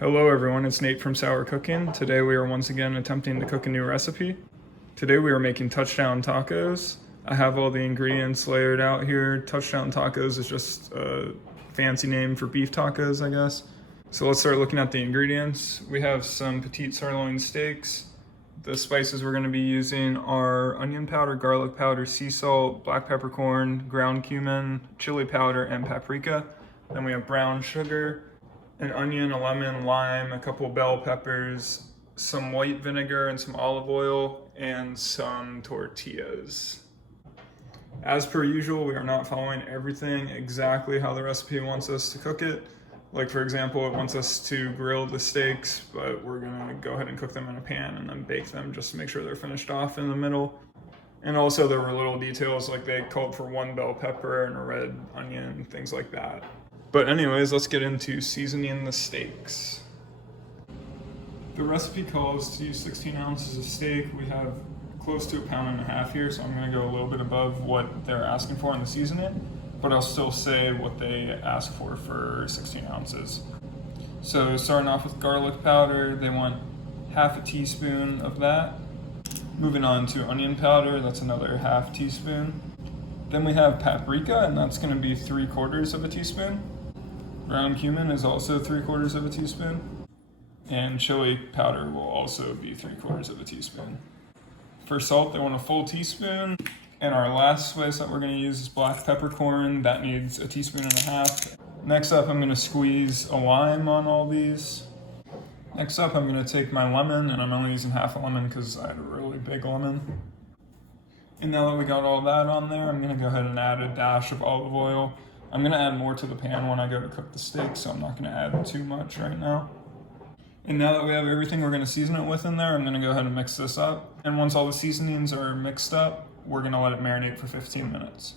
Hello everyone, it's Nate from Sour Cooking. Today we are once again attempting to cook a new recipe. Today we are making touchdown tacos. I have all the ingredients layered out here. Touchdown tacos is just a fancy name for beef tacos, I guess. So let's start looking at the ingredients. We have some petite sirloin steaks. The spices we're going to be using are onion powder, garlic powder, sea salt, black peppercorn, ground cumin, chili powder, and paprika. Then we have brown sugar, an onion, a lemon, lime, a couple bell peppers, some white vinegar and some olive oil, and some tortillas. As per usual, we are not following everything exactly how the recipe wants us to cook it. Like for example, it wants us to grill the steaks, but we're gonna go ahead and cook them in a pan and then bake them just to make sure they're finished off in the middle. And also there were little details like they called for one bell pepper and a red onion, things like that. But anyways, let's get into seasoning the steaks. The recipe calls to use 16 ounces of steak. We have close to 1.5 pounds here, so I'm gonna go a little bit above what they're asking for in the seasoning, but I'll still say what they ask for 16 ounces. So starting off with garlic powder, they want half a teaspoon of that. Moving on to onion powder, that's another half teaspoon. Then we have paprika, and that's gonna be 3/4 of a teaspoon. Ground cumin is also 3/4 of a teaspoon. And chili powder will also be 3/4 of a teaspoon. For salt, they want a full teaspoon. And our last spice that we're gonna use is black peppercorn. That needs 1.5 teaspoons. Next up, I'm gonna squeeze a lime on all these. Next up, I'm gonna take my lemon, and I'm only using half a lemon because I had a really big lemon. And now that we got all that on there, I'm gonna go ahead and add a dash of olive oil. I'm gonna add more to the pan when I go to cook the steak, so I'm not gonna add too much right now. And now that we have everything we're gonna season it with in there, I'm gonna go ahead and mix this up. And once all the seasonings are mixed up, we're gonna let it marinate for 15 minutes.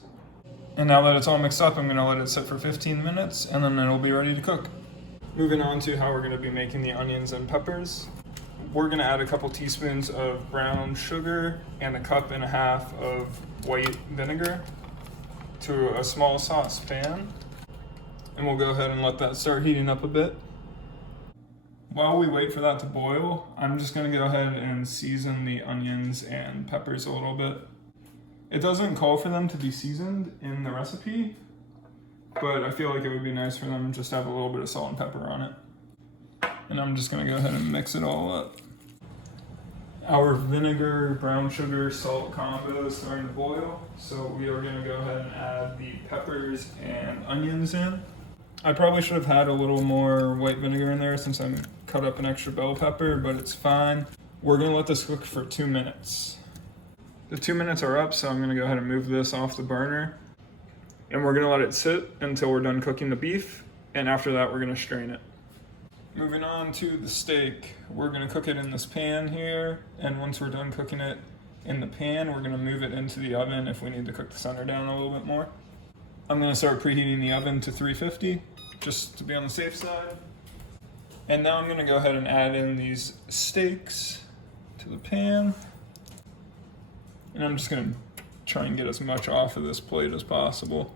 And now that it's all mixed up, I'm gonna let it sit for 15 minutes, and then it'll be ready to cook. Moving on to how we're gonna be making the onions and peppers. We're gonna add a couple teaspoons of brown sugar and 1.5 cups of white vinegar to a small saucepan. And we'll go ahead and let that start heating up a bit. While we wait for that to boil, I'm just gonna go ahead and season the onions and peppers a little bit. It doesn't call for them to be seasoned in the recipe, but I feel like it would be nice for them just to have a little bit of salt and pepper on it. And I'm just gonna go ahead and mix it all up. Our vinegar, brown sugar, salt combo is starting to boil, so we are gonna go ahead and add the peppers and onions in. I probably should have had a little more white vinegar in there since I cut up an extra bell pepper, but it's fine. We're gonna let this cook for 2 minutes. The 2 minutes are up, so I'm gonna go ahead and move this off the burner. And we're gonna let it sit until we're done cooking the beef, and after that we're gonna strain it. Moving on to the steak, we're gonna cook it in this pan here, and once we're done cooking it in the pan, we're gonna move it into the oven if we need to cook the center down a little bit more. I'm gonna start preheating the oven to 350, just to be on the safe side. And now I'm gonna go ahead and add in these steaks to the pan. And I'm just gonna try and get as much off of this plate as possible.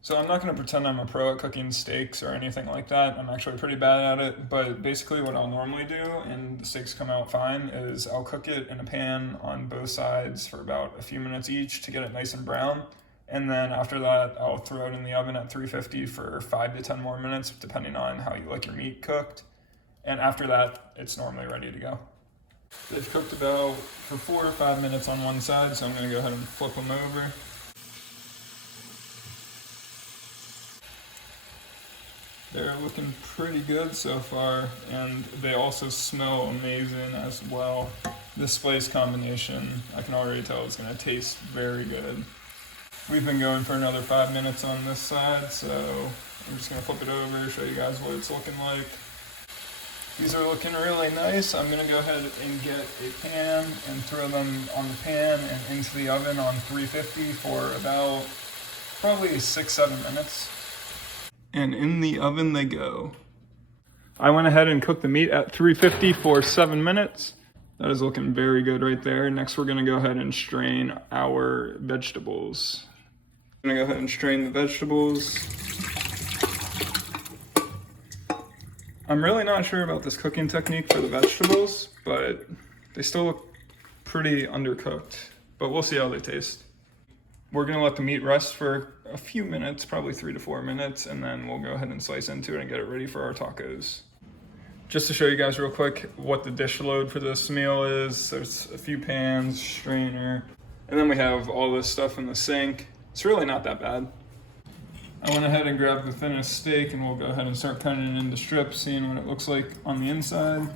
So I'm not gonna pretend I'm a pro at cooking steaks or anything like that. I'm actually pretty bad at it, but basically what I'll normally do, and the steaks come out fine, is I'll cook it in a pan on both sides for about a few minutes each to get it nice and brown. And then after that, I'll throw it in the oven at 350 for 5 to 10 more minutes, depending on how you like your meat cooked. And after that, it's normally ready to go. They've cooked about for 4 or 5 minutes on one side, so I'm gonna go ahead and flip them over. They're looking pretty good so far, and they also smell amazing as well. This spice combination, I can already tell it's gonna taste very good. We've been going for another 5 minutes on this side, so I'm just gonna flip it over, show you guys what it's looking like. These are looking really nice. I'm gonna go ahead and get a pan and throw them on the pan and into the oven on 350 for about probably 6-7 minutes. And in the oven they go. I went ahead and cooked the meat at 350 for 7 minutes. That is looking very good right there. Next, we're gonna go ahead and strain our vegetables. I'm gonna go ahead and strain the vegetables. I'm really not sure about this cooking technique for the vegetables, but they still look pretty undercooked, but we'll see how they taste. We're gonna let the meat rest for a few minutes, probably 3 to 4 minutes, and then we'll go ahead and slice into it and get it ready for our tacos. Just to show you guys real quick what the dish load for this meal is, there's a few pans, strainer, and then we have all this stuff in the sink. It's really not that bad. I went ahead and grabbed the thinnest steak, and we'll go ahead and start cutting it into strips, seeing what it looks like on the inside.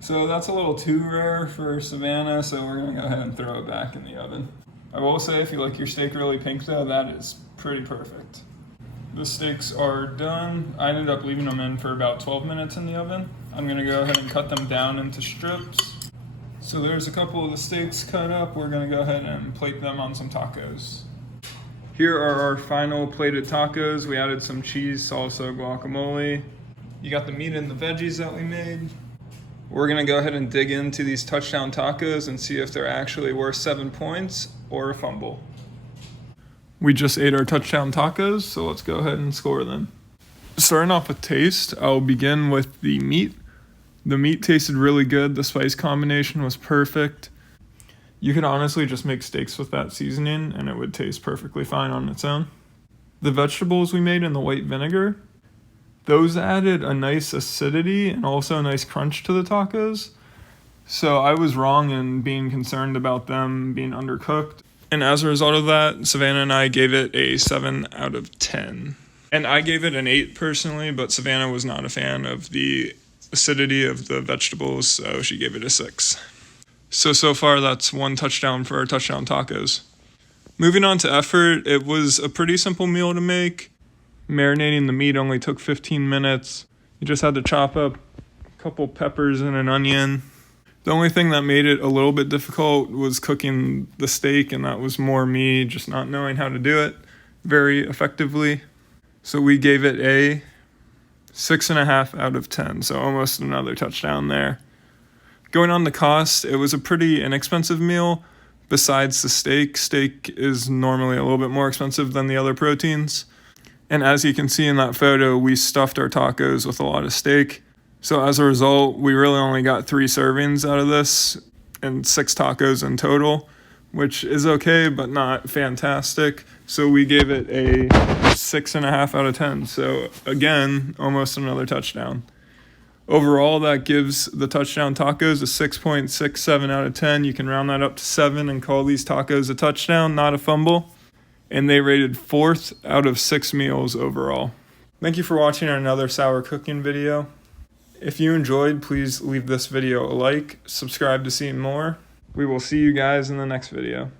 So that's a little too rare for Savannah, so we're gonna go ahead and throw it back in the oven. I will say, if you like your steak really pink though, that is pretty perfect. The steaks are done. I ended up leaving them in for about 12 minutes in the oven. I'm gonna go ahead and cut them down into strips. So there's a couple of the steaks cut up. We're gonna go ahead and plate them on some tacos. Here are our final plated tacos. We added some cheese, salsa, guacamole. You got the meat and the veggies that we made. We're gonna go ahead and dig into these touchdown tacos and see if they're actually worth 7 points or a fumble. We just ate our touchdown tacos, so let's go ahead and score them. Starting off with taste, I'll begin with the meat. The meat tasted really good. The spice combination was perfect. You could honestly just make steaks with that seasoning and it would taste perfectly fine on its own. The vegetables we made in the white vinegar, those added a nice acidity and also a nice crunch to the tacos. So I was wrong in being concerned about them being undercooked. And as a result of that, Savannah and I gave it a 7 out of 10. And I gave it an 8 personally, but Savannah was not a fan of the acidity of the vegetables, so she gave it a 6. So far that's 1 touchdown for our touchdown tacos. Moving on to effort, it was a pretty simple meal to make. Marinating the meat only took 15 minutes. You just had to chop up a couple peppers and an onion. The only thing that made it a little bit difficult was cooking the steak, and that was more me just not knowing how to do it very effectively. So we gave it a 6.5 out of 10, so almost another touchdown there. Going on to cost, it was a pretty inexpensive meal. Besides the steak is normally a little bit more expensive than the other proteins. And as you can see in that photo, we stuffed our tacos with a lot of steak. So as a result, we really only got 3 servings out of this and 6 tacos in total, which is okay, but not fantastic. So we gave it a 6.5 out of 10. So again, almost another touchdown. Overall, that gives the touchdown tacos a 6.67 out of 10. You can round that up to 7 and call these tacos a touchdown, not a fumble. And they rated 4th out of 6 meals overall. Thank you for watching another sour cooking video. If you enjoyed, please leave this video a like, subscribe to see more. We will see you guys in the next video.